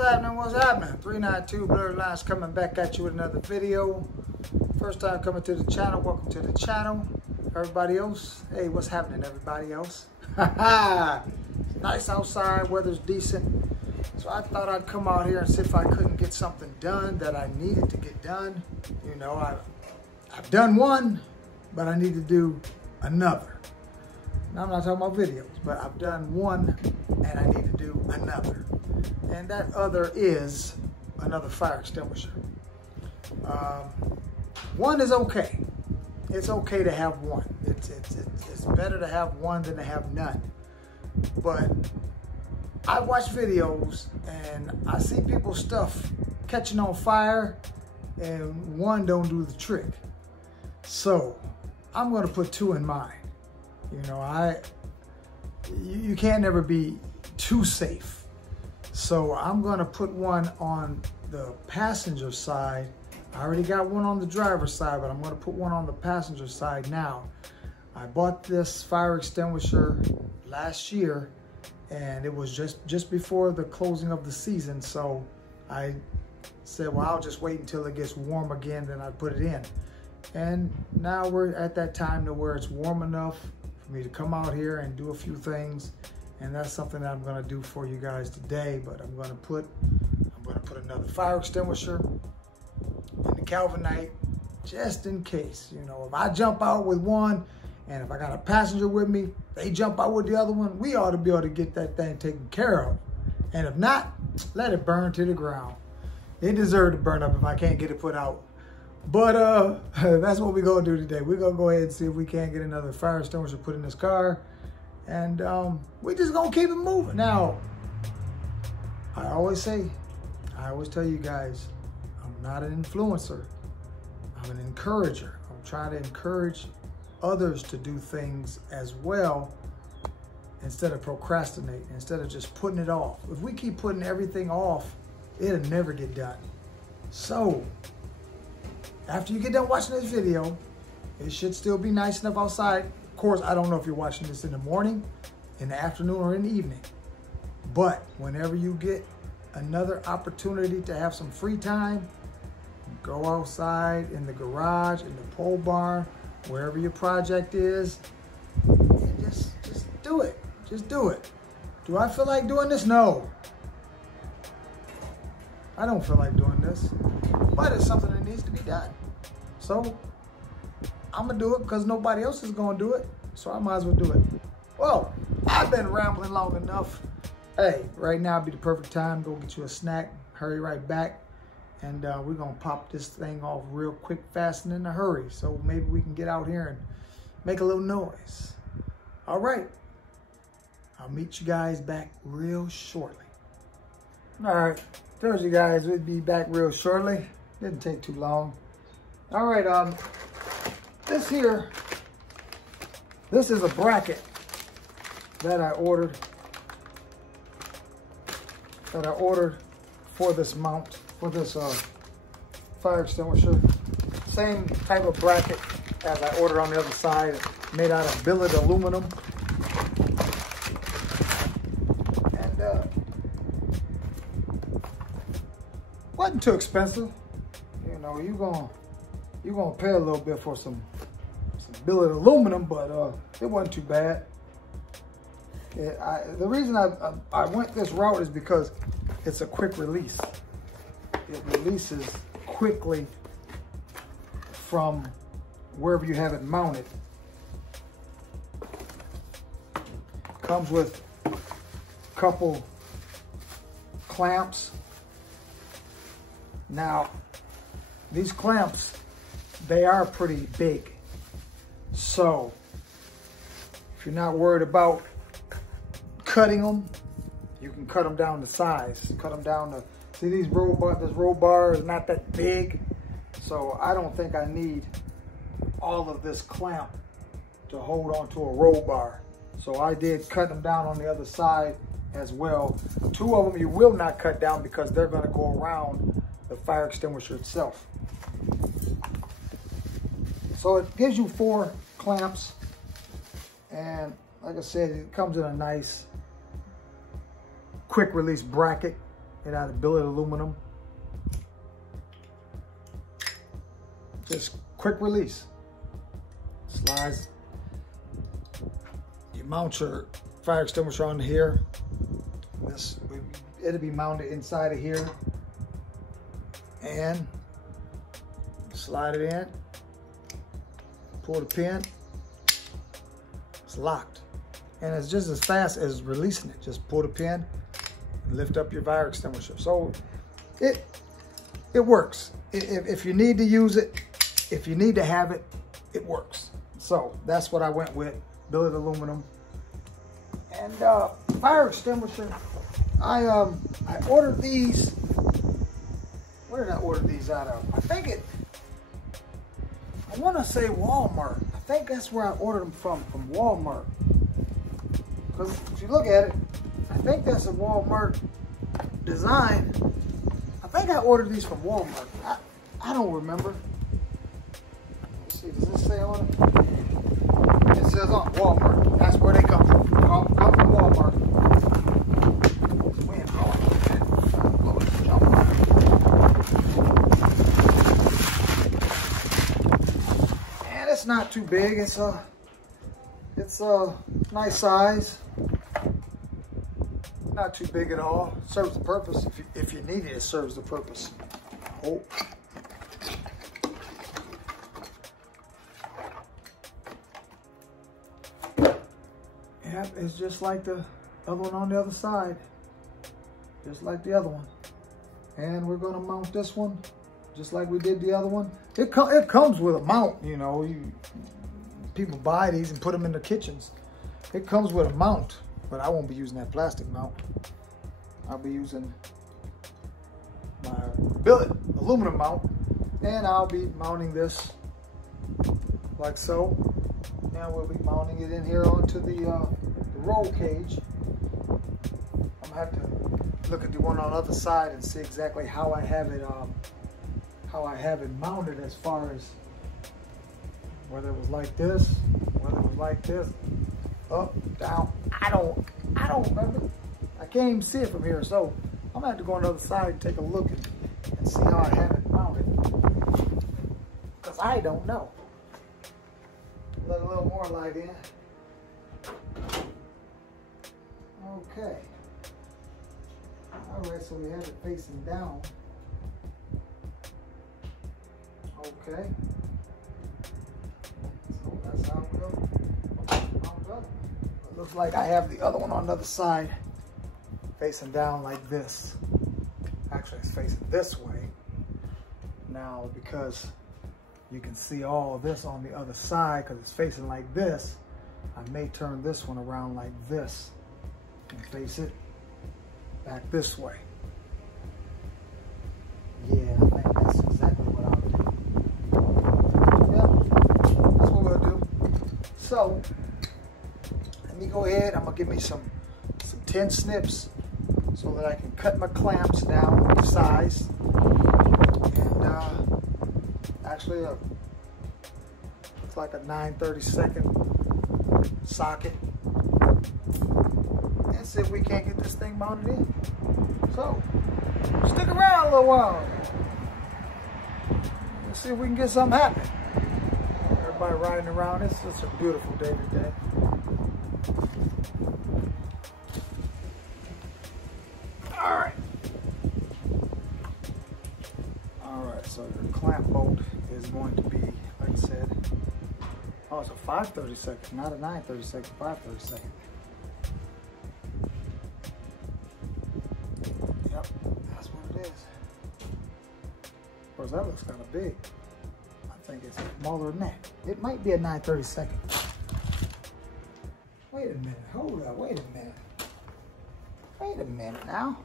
What's happening? What's happening? 392 Blurred Lines coming back at you with another video. First time coming to the channel, welcome to the channel. Everybody else, hey, what's happening, everybody else? Nice outside, weather's decent. So I thought I'd come out here and see if I couldn't get something done that I needed to get done. You know, I've done one, but I need to do another. Now, I'm not talking about videos, but I've done one and I need to do another. And that other is another fire extinguisher. One is okay. It's okay to have one. It's better to have one than to have none. But I watch videos and I see people's stuff catching on fire and one don't do the trick. So I'm gonna put two in mind. You know, you can't never be too safe. So I'm gonna put one on the passenger side. I already got one on the driver's side, but I'm gonna put one on the passenger side now. I bought this fire extinguisher last year and it was just before the closing of the season. So I said, well, I'll just wait until it gets warm again, then I put it in. And now we're at that time to where it's warm enough for me to come out here and do a few things. And that's something that I'm gonna do for you guys today. But I'm gonna put another fire extinguisher in the Calvinite just in case. You know, if I jump out with one and if I got a passenger with me, they jump out with the other one, we ought to be able to get that thing taken care of. And if not, let it burn to the ground. It deserves to burn up if I can't get it put out. But that's what we're gonna do today. We're gonna go ahead and see if we can't get another fire extinguisher put in this car. And we just gonna keep it moving. Now, I always tell you guys, I'm not an influencer. I'm an encourager. I'm trying to encourage others to do things as well instead of procrastinating, instead of just putting it off. If we keep putting everything off, it'll never get done. So, after you get done watching this video, it should still be nice enough outside. Of course, I don't know if you're watching this in the morning, in the afternoon, or in the evening. But whenever you get another opportunity to have some free time, go outside in the garage, in the pole barn, wherever your project is, and just do it. Just do it. Do I feel like doing this? No. I don't feel like doing this, but it's something that needs to be done. So I'm gonna do it because nobody else is gonna do it, so I might as well do it. Well, I've been rambling long enough. Hey, right now would be the perfect time. Go get you a snack, hurry right back, and we're gonna pop this thing off real quick, fast, and in a hurry. So maybe we can get out here and make a little noise. All right, I'll meet you guys back real shortly. All right, told you guys we'd be back real shortly. Didn't take too long. All right, this is a bracket that I ordered. For this mount, for this fire extinguisher. Same type of bracket as I ordered on the other side, made out of billet aluminum. And wasn't too expensive. You know, you're gonna pay a little bit for some billet aluminum, but it wasn't too bad. The reason I went this route is because it's a quick release. It releases quickly from wherever you have it mounted. Comes with a couple clamps. Now, these clamps, they are pretty big. So, if you're not worried about cutting them, you can cut them down to size. Cut them down to, see this roll bar is not that big. So I don't think I need all of this clamp to hold onto a roll bar. So I did cut them down on the other side as well. Two of them you will not cut down because they're gonna go around the fire extinguisher itself. So it gives you 4 clamps, and like I said, it comes in a nice quick release bracket. Made out of billet aluminum. Just quick release. Slides. You mount your fire extinguisher on here. It'll be mounted inside of here. And slide it in. Pull the pin. It's locked. And it's just as fast as releasing it. Just pull the pin and lift up your fire extinguisher. So it works. If you need to use it, if you need to have it, it works. So that's what I went with, billet aluminum. And fire extinguisher, I ordered these. Where did I order these out of? I want to say Walmart. I think that's where I ordered them from Walmart. Because if you look at it, I think that's a Walmart design. I think I ordered these from Walmart. I don't remember. Let's see, does this say on it? It says on Walmart. That's where they come from. Come from Walmart. Wind blowing. And it's not too big. It's a nice size. Not too big at all. Serves the purpose. If you need it, it serves the purpose. Oh. Yep, it's just like the other one on the other side. Just like the other one. And we're gonna mount this one just like we did the other one. It comes with a mount, you know. People buy these and put them in their kitchens. It comes with a mount, but I won't be using that plastic mount. I'll be using my billet aluminum mount, and I'll be mounting this like so. Now we'll be mounting it in here onto the roll cage. I'm gonna have to look at the one on the other side and see exactly how I have it mounted, as far as whether it was like this, whether it was like this, up, down. I don't remember. I can't even see it from here, so I'm gonna have to go on the other side and take a look and see how I have it mounted, because I don't know. Let a little more light in. Okay. All right, so we have it facing down. Okay. So that's how we'll mount up. It looks like I have the other one on the other side facing down like this. Actually, it's facing this way now, because you can see all of this on the other side. Because it's facing like this, I may turn this one around like this and face it back this way. Yeah, I think that's exactly what I'll do. Yeah, that's what we'll do. So, let me go ahead. I'm gonna give me some 10 snips so that I can cut my clamps down to size. And actually, it's like a 9/32 socket. And see if we can't get this thing mounted in. So, stick around a little while. Let's see if we can get something happening. Everybody riding around. It's just a beautiful day today. Alright. Alright, so your clamp bolt is going to be, like I said, oh, it's a 5/32, not a 9/32, 5/32. Yep, that's what it is. Of course, that looks kind of big. I think it's smaller than that. It might be a 9/32. Wait a minute, hold up, wait a minute. Wait a minute now.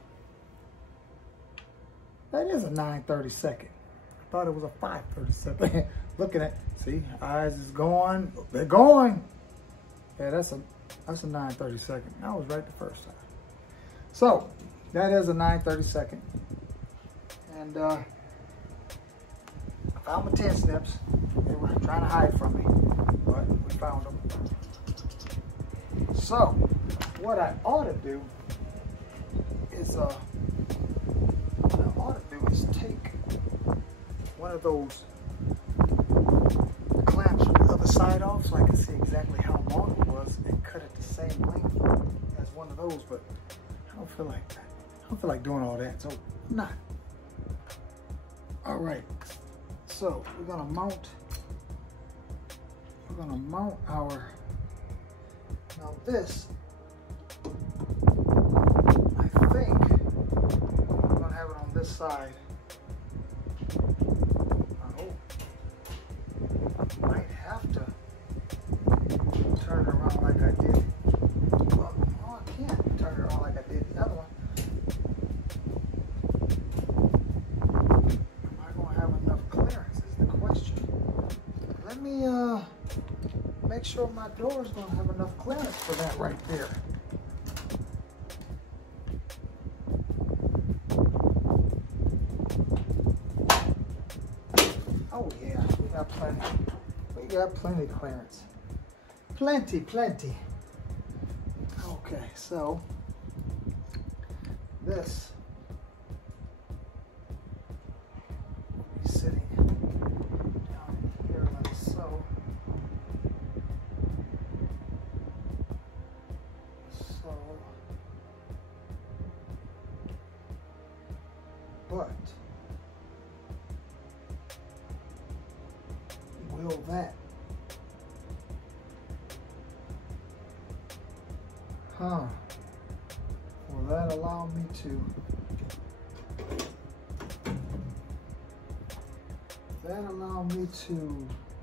That is a 9/32. I thought it was a 5/32. Looking at, see, eyes is going, they're going. Yeah, that's a 9/32. I was right the first time. So, that is a 9/32. And I found my 10 snips. They were trying to hide from me, but we found them. So, what I ought to do is just take one of those clamps from the other side off so I can see exactly how long it was and cut it the same length as one of those, but I don't feel like that. I don't feel like doing all that, so I'm not. All right, so we're gonna mount our, now this, I think I'm gonna have it on this side. I might have to turn it around like I did. Well, no, I can't turn it around like I did the other one. Am I gonna have enough clearance is the question. Let me make sure my door is gonna have enough clearance for that right there. Oh yeah, we got plenty. We got plenty clearance. Plenty. Okay, so this will be sitting down here like so. But will that? Will that allow me to?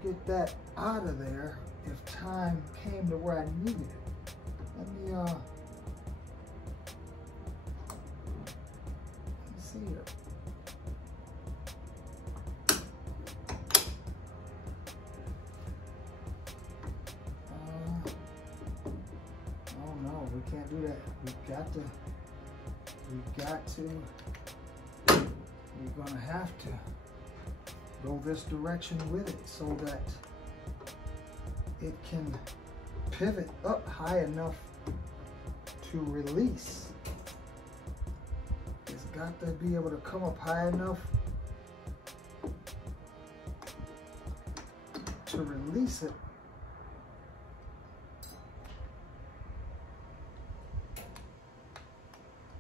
Get that out of there if time came to where I needed it? Let me see here. Oh no, we can't do that. We're gonna have to go this direction with it so that it can pivot up high enough to release. It's got to be able to come up high enough to release it.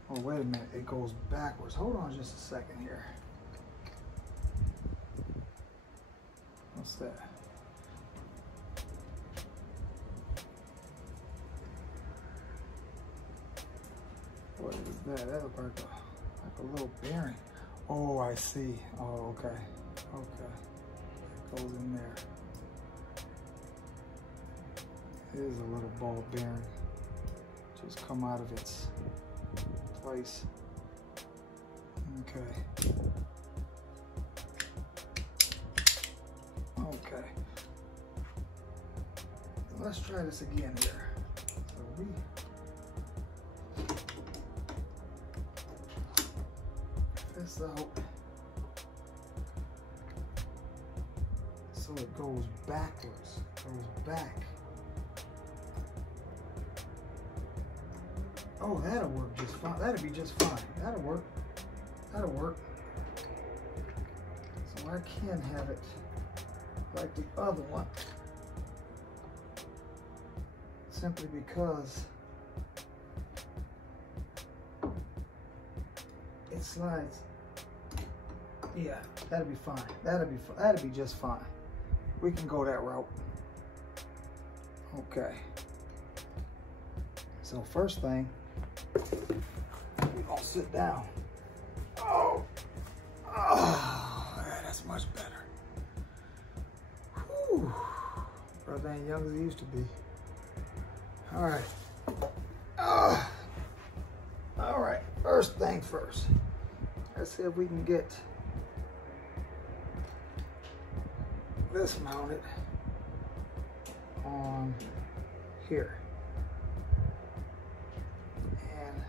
Oh, wait a minute, it goes backwards. Hold on just a second here. What's that? What is that? That looks like a little bearing. Oh, I see. Oh, okay. Okay. It goes in there. It is a little ball bearing. Just come out of its place. Okay. Okay. Let's try this again here. So this out so it goes backwards. Goes back. Oh, that'll work just fine. That'll be just fine. That'll work. That'll work. So I can have it like the other one. Simply because it slides. Yeah, that'll be fine. That'll be just fine. We can go that route. Okay. So first thing, we're gonna sit down. Oh, yeah, that's much better. Whew. Brother ain't young as he used to be. All right. All right, first thing first. Let's see if we can get this mounted on here. And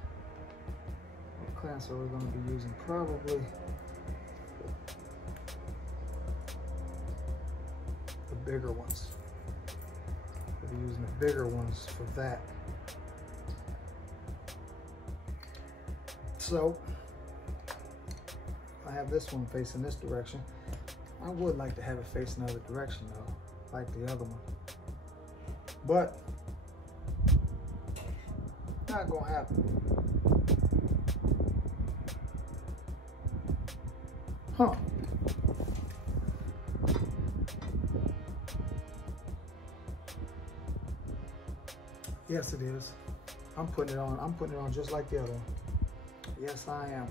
what class are we going to be using? Probably the bigger ones. We'll be using the bigger ones for that. So I have this one facing this direction. I would like to have it facing the other direction though, like the other one. But not gonna happen. Huh. Yes, it is. I'm putting it on just like the other one. Yes, I am.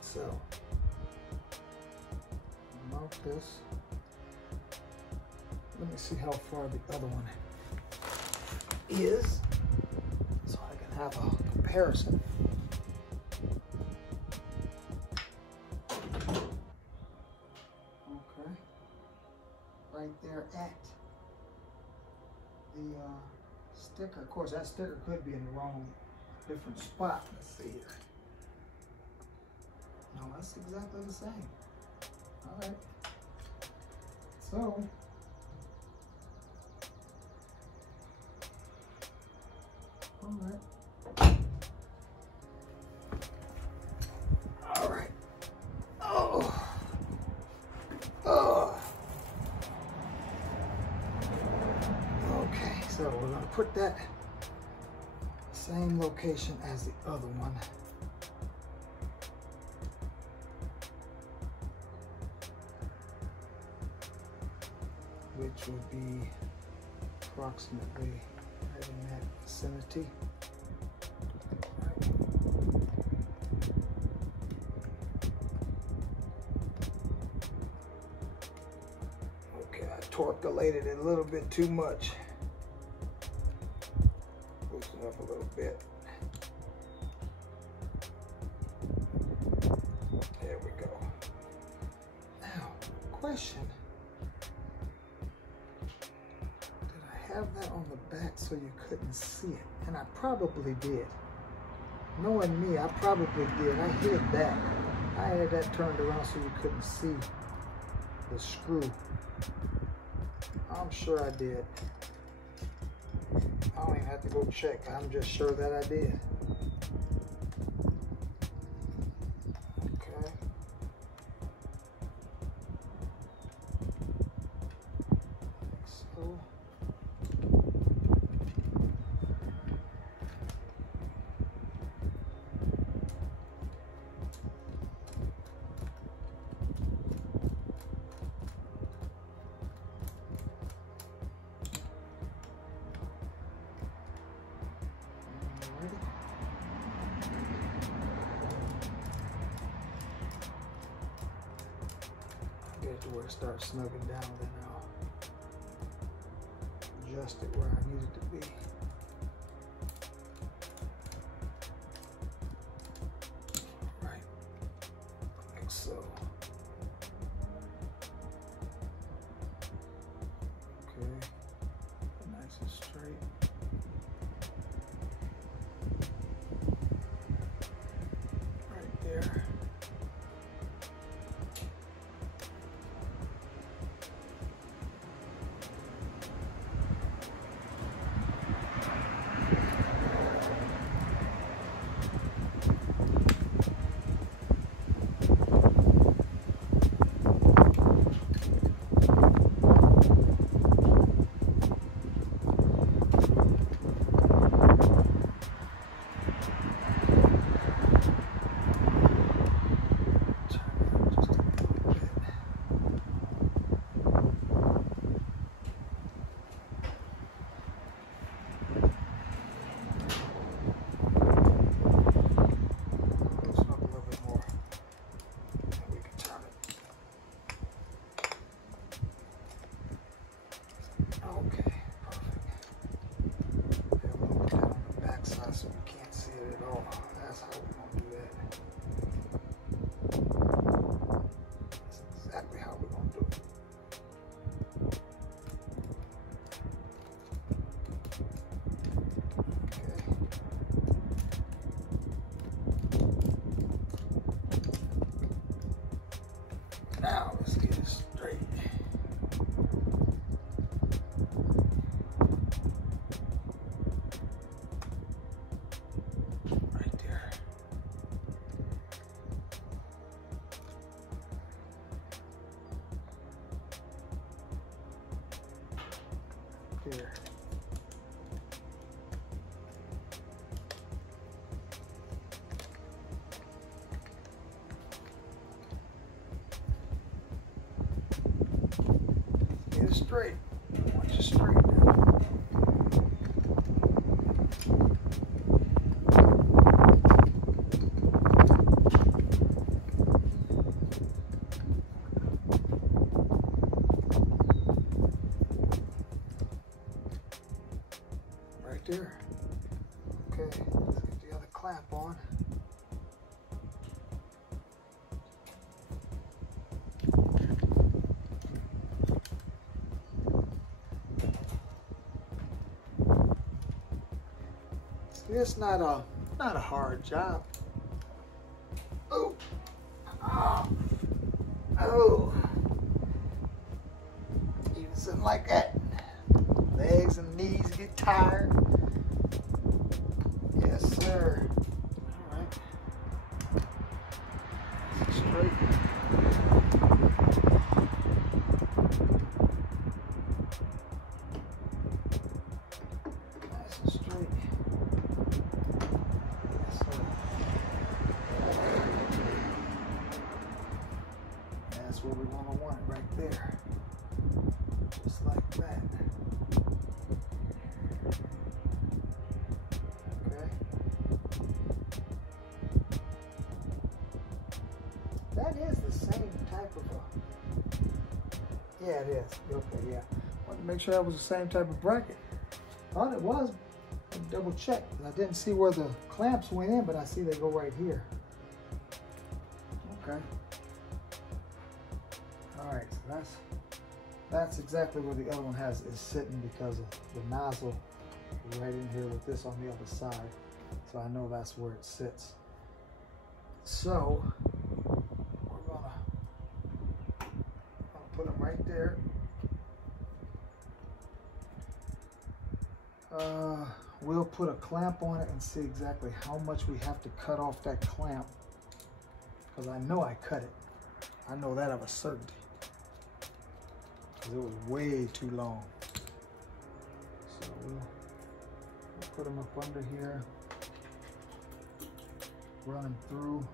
So, mount this. Let me see how far the other one is, so I can have a comparison. Okay, right there at the sticker. Of course, that sticker could be in the wrong, different spot. Let's see here. No, that's exactly the same. All right. So, all right. All right. Oh. Oh. Okay, so we're gonna put that same location as the other one. Which would be approximately right in that vicinity. Right. Okay, I torque-related it a little bit too much. Loosen up a little bit. There we go. Now, question. Have that on the back so you couldn't see it, and I probably did. Knowing me, I probably did. I hid that. I had that turned around so you couldn't see the screw. I'm sure I did. I don't even have to go check. I'm just sure that I did. Okay. So. Get to where it starts snugging down, then I'll adjust it where I need it to be. Right, like so. Okay, nice and straight. Right there. Now let's get it straight. Right there. there. Get it straight. Watch it straight now. Right there. Okay, let's get the other clamp on. It's not a hard job. Oh, oh, even something like that. Legs and knees get tired. Yes, sir. All right. Straight. Nice and straight. Yes, sir. That's where we want it right there. Just like that. That is the same type of yeah, it is. Okay, yeah. Wanted to make sure that was the same type of bracket. Thought it was. I double checked. I didn't see where the clamps went in, but I see they go right here. Okay. All right, so that's exactly where the other one is sitting, because of the nozzle right in here with this on the other side. So I know that's where it sits. So we're gonna put them right there. We'll put a clamp on it and see exactly how much we have to cut off that clamp, because I know I cut it. I know that of a certainty, because it was way too long. So we'll put them up under here, run them through,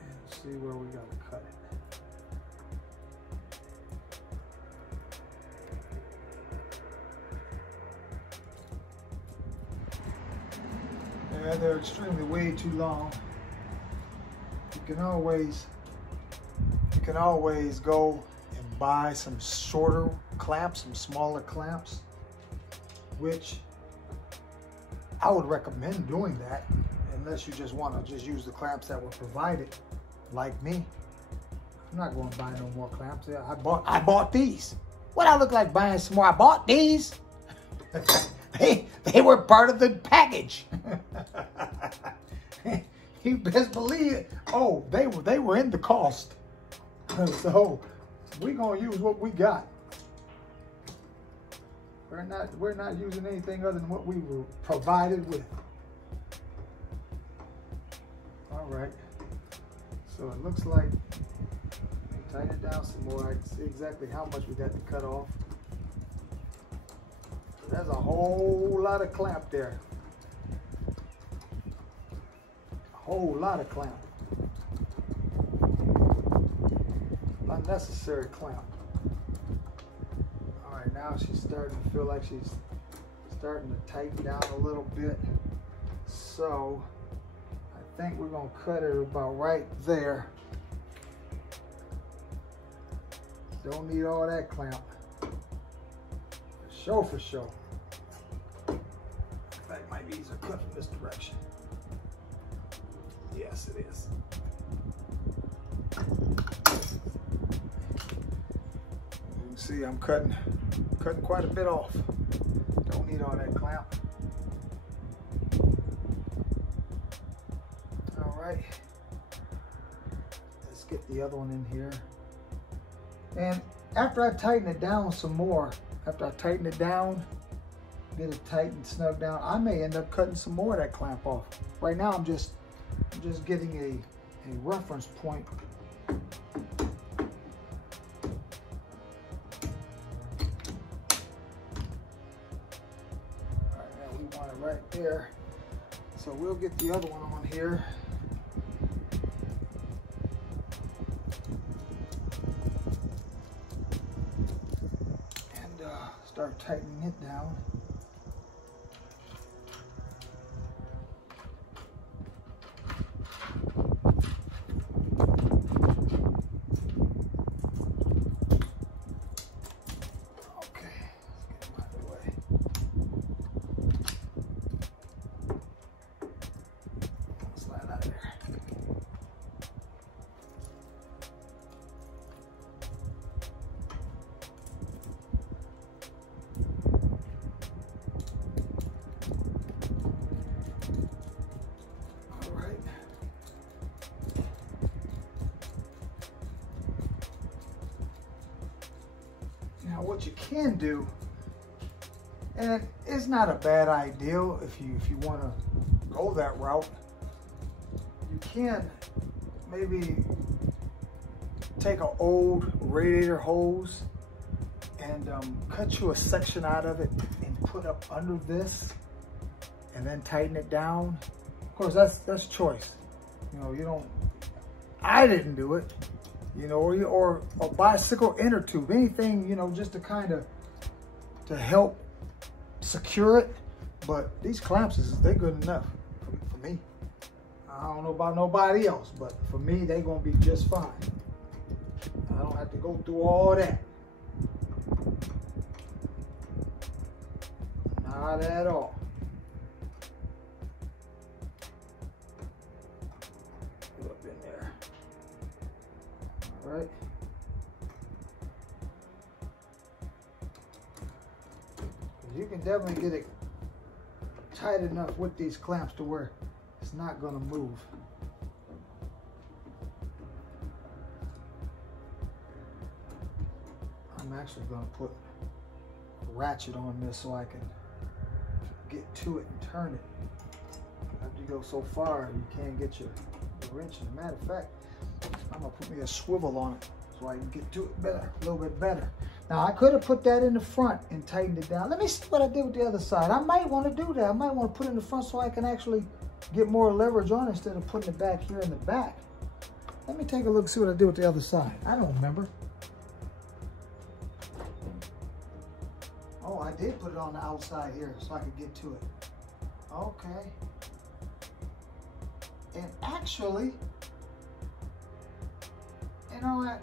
and see where we got to cut it. Yeah, they're extremely way too long. You can always go and buy some shorter clamps, some smaller clamps, which I would recommend doing that, unless you just want to just use the clamps that were provided, like me. I'm not going to buy no more clamps. Yeah, I bought these. What I look like buying some more? I bought these. They were part of the package. You best believe it. Oh, they were in the cost. So we're gonna use what we got. We're not using anything other than what we were provided with. All right. So it looks like, tighten it down some more. I can see exactly how much we got to cut off. There's a whole lot of clamp there. A whole lot of clamp. Unnecessary clamp. All right, now she's starting to feel like she's starting to tighten down a little bit. So I think we're gonna cut her about right there. Don't need all that clamp. For sure. In fact, it might be easier to cut from this direction. Yes, it is. You can see I'm cutting quite a bit off. Don't need all that clamp. All right. Let's get the other one in here. And after I tighten it down some more, after I tighten it down, get it tight and snug down, I may end up cutting some more of that clamp off. Right now, I'm just getting a reference point here. So we'll get the other one on here. And start tightening it down. Now what you can do, and it's not a bad idea if you want to go that route, you can maybe take an old radiator hose and cut you a section out of it and put up under this and then tighten it down. Of course, that's choice. You know, you don't, I didn't do it. You know, or a bicycle inner tube, anything, you know, just to kind of, to help secure it. But these clamps, they're good enough for me. I don't know about nobody else, but for me, they're gonna be just fine. I don't have to go through all that. Not at all. Put up in there. All right. You can definitely get it tight enough with these clamps to where it's not gonna move. I'm actually gonna put a ratchet on this so I can get to it and turn it. After you go so far, you can't get your wrench. As a matter of fact, I'm gonna put me a swivel on it so I can get to it better, a little bit better. Now I could have put that in the front and tightened it down. Let me see what I did with the other side. I might want to do that. I might want to put it in the front so I can actually get more leverage on it instead of putting it back here in the back. Let me take a look and see what I did with the other side. I don't remember. Oh, I did put it on the outside here so I could get to it. Okay. And actually, you know what?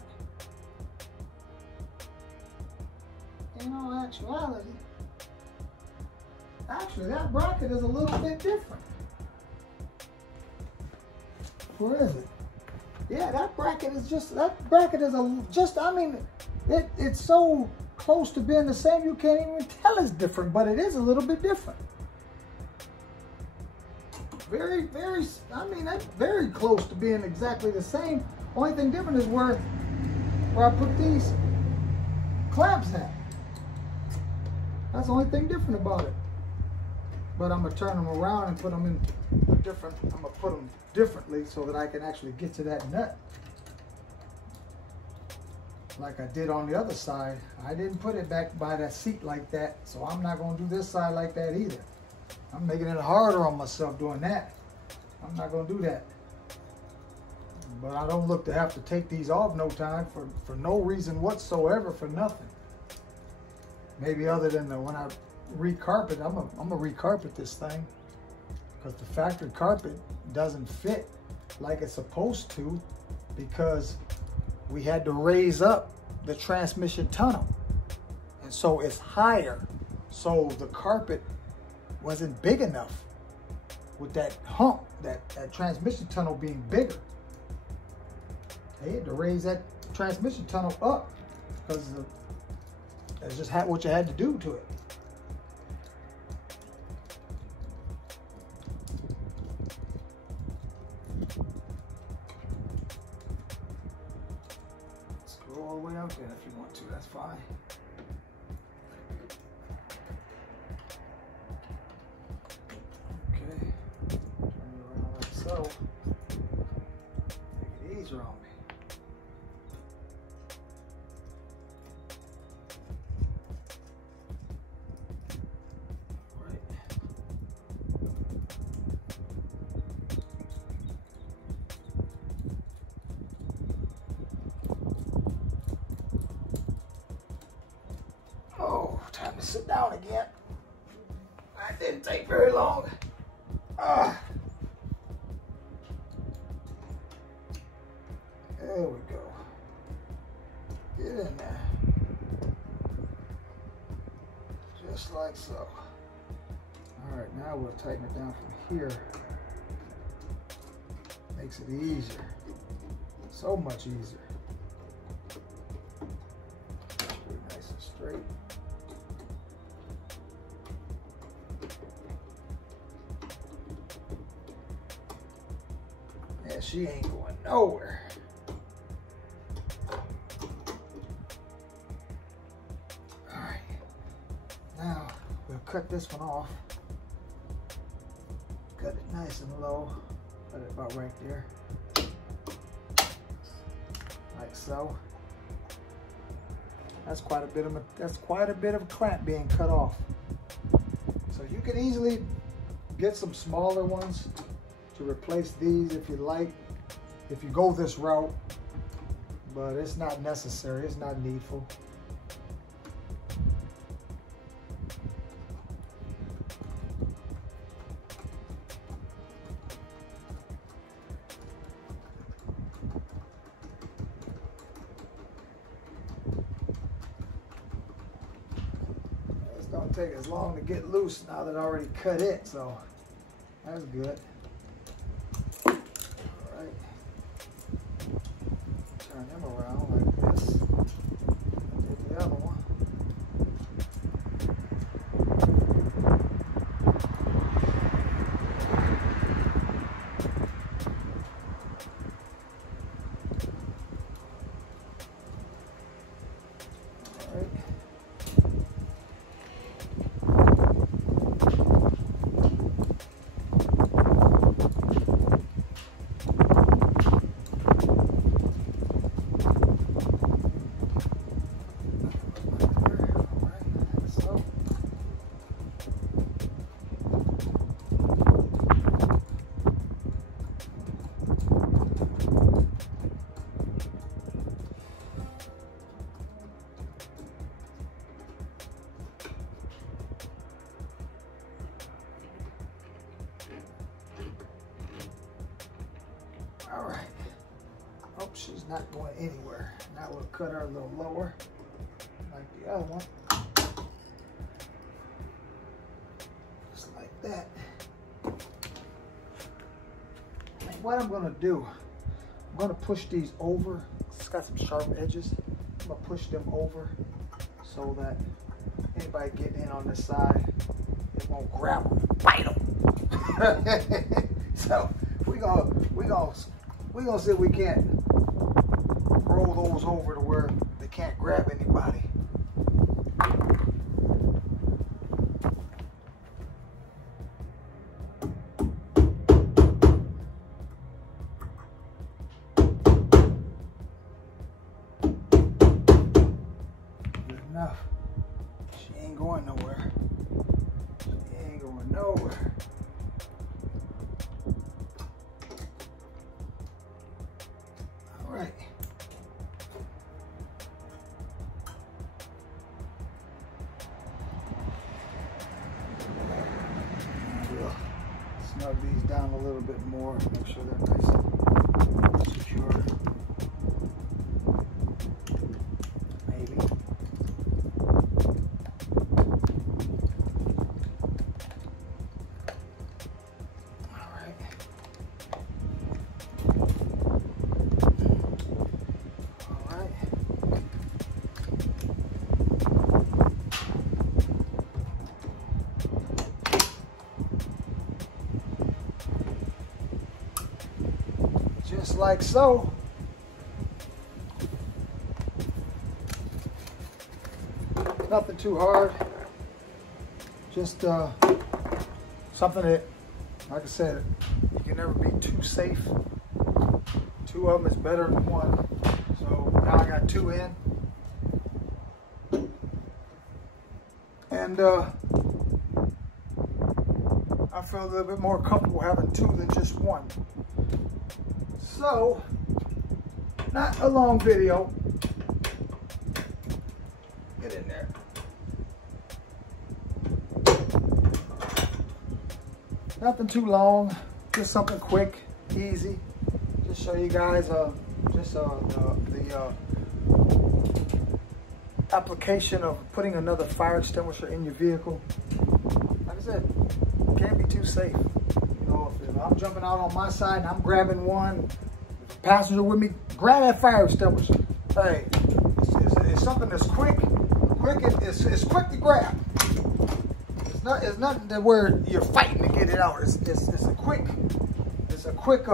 In all actuality, actually that bracket is a little bit different. Where is it? Yeah, that bracket is I mean, it's so close to being the same you can't even tell it's different, but it is a little bit different. Very, I mean, that's very close to being exactly the same. Only thing different is where I put these clamps at. That's the only thing different about it. But I'm gonna turn them around and put them in a different, I'm gonna put them differently so that I can actually get to that nut. Like I did on the other side. I didn't put it back by that seat like that, so I'm not gonna do this side like that either. I'm making it harder on myself doing that. I'm not gonna do that. But I don't look to have to take these off no time for no reason whatsoever, for nothing. Maybe other than when I recarpet, I'm gonna recarpet this thing because the factory carpet doesn't fit like it's supposed to because we had to raise up the transmission tunnel. And so it's higher. So the carpet wasn't big enough with that hump, that transmission tunnel being bigger. They had to raise that transmission tunnel up because that's just what you had to do to it. Let's go all the way out there if you want to, that's fine. Okay, turn it around like so. Take it easy on me. sit down again. That didn't take very long. There we go. Get in there. Just like so. All right, now we'll tighten it down from here. Makes it easier. So much easier. Pretty nice and straight. Yeah, she ain't going nowhere. All right, now we'll cut this one off. Cut it nice and low. Cut it about right there. Like so. That's quite a bit of a clamp being cut off. So you can easily get some smaller ones to replace these if you like, if you go this route, but it's not necessary, it's not needful. It's gonna take as long to get loose now that I already cut it, so that's good. Turn them around like this. Did the other one. All right. All right. Oh, she's not going anywhere. Now we'll cut her a little lower, like the other one. Just like that. And what I'm gonna do, I'm gonna push these over. It's got some sharp edges. I'm gonna push them over so that anybody getting in on this side, it won't grab them, bite them. So we're gonna see if we can't roll those over to where they can't grab anybody. Good enough. She ain't going nowhere. She ain't going nowhere. Right. We'll snug these down a little bit more, make sure they're nice and secure. Maybe. All right. Just like so. Nothing too hard. Just something that, like I said, you can never be too safe. Two of them is better than one. So now I got two in. And I feel a little bit more comfortable having two than just one. So, not a long video. Get in there. Nothing too long, just something quick, easy. Just show you guys the application of putting another fire extinguisher in your vehicle. Like I said, can't be too safe. You know, if I'm jumping out on my side and I'm grabbing one, passenger with me, grab that fire extinguisher. Hey, it's something that's quick. It's quick to grab. It's nothing that where you're fighting to get it out. It's a quick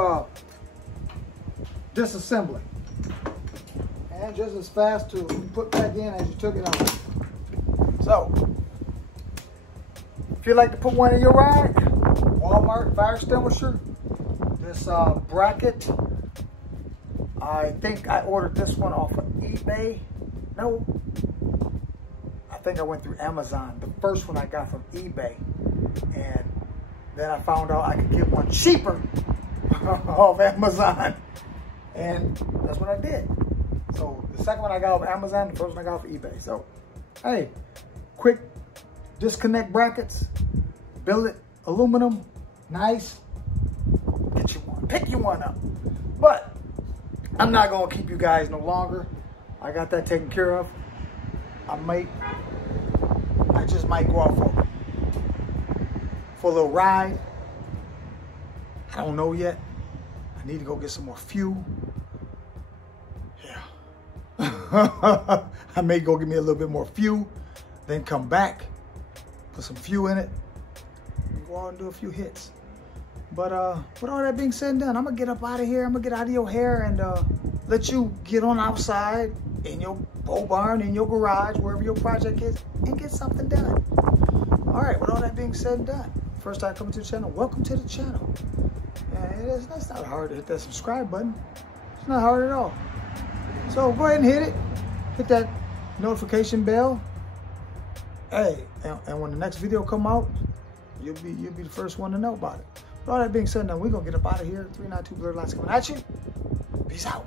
disassembly. And just as fast to put back in as you took it out. So, if you'd like to put one in your ride, Walmart fire extinguisher, this bracket, I think I ordered this one off of eBay. No, I think I went through Amazon. The first one I got from eBay. And then I found out I could get one cheaper off Amazon. And that's what I did. So the second one I got off Amazon, the first one I got off eBay. So, hey, quick disconnect brackets, billet aluminum, nice. Get you one, pick you one up. But I'm not gonna keep you guys no longer. I got that taken care of. I just might go out for a little ride. I don't know yet. I need to go get some more fuel. Yeah. I may go get me a little bit more fuel, then come back, put some fuel in it, and go out and do a few hits. But with all that being said and done, I'm gonna get up out of here. I'm gonna get out of your hair and let you get on outside in your pole barn, in your garage, wherever your project is, and get something done. All right, with all that being said and done, first time coming to the channel, welcome to the channel. And it's not hard to hit that subscribe button. It's not hard at all. So go ahead and hit it. Hit that notification bell. Hey, and when the next video come out, you'll be the first one to know about it. With all that being said, now we're gonna get up out of here. 392 Blurred Lines coming at you. Peace out.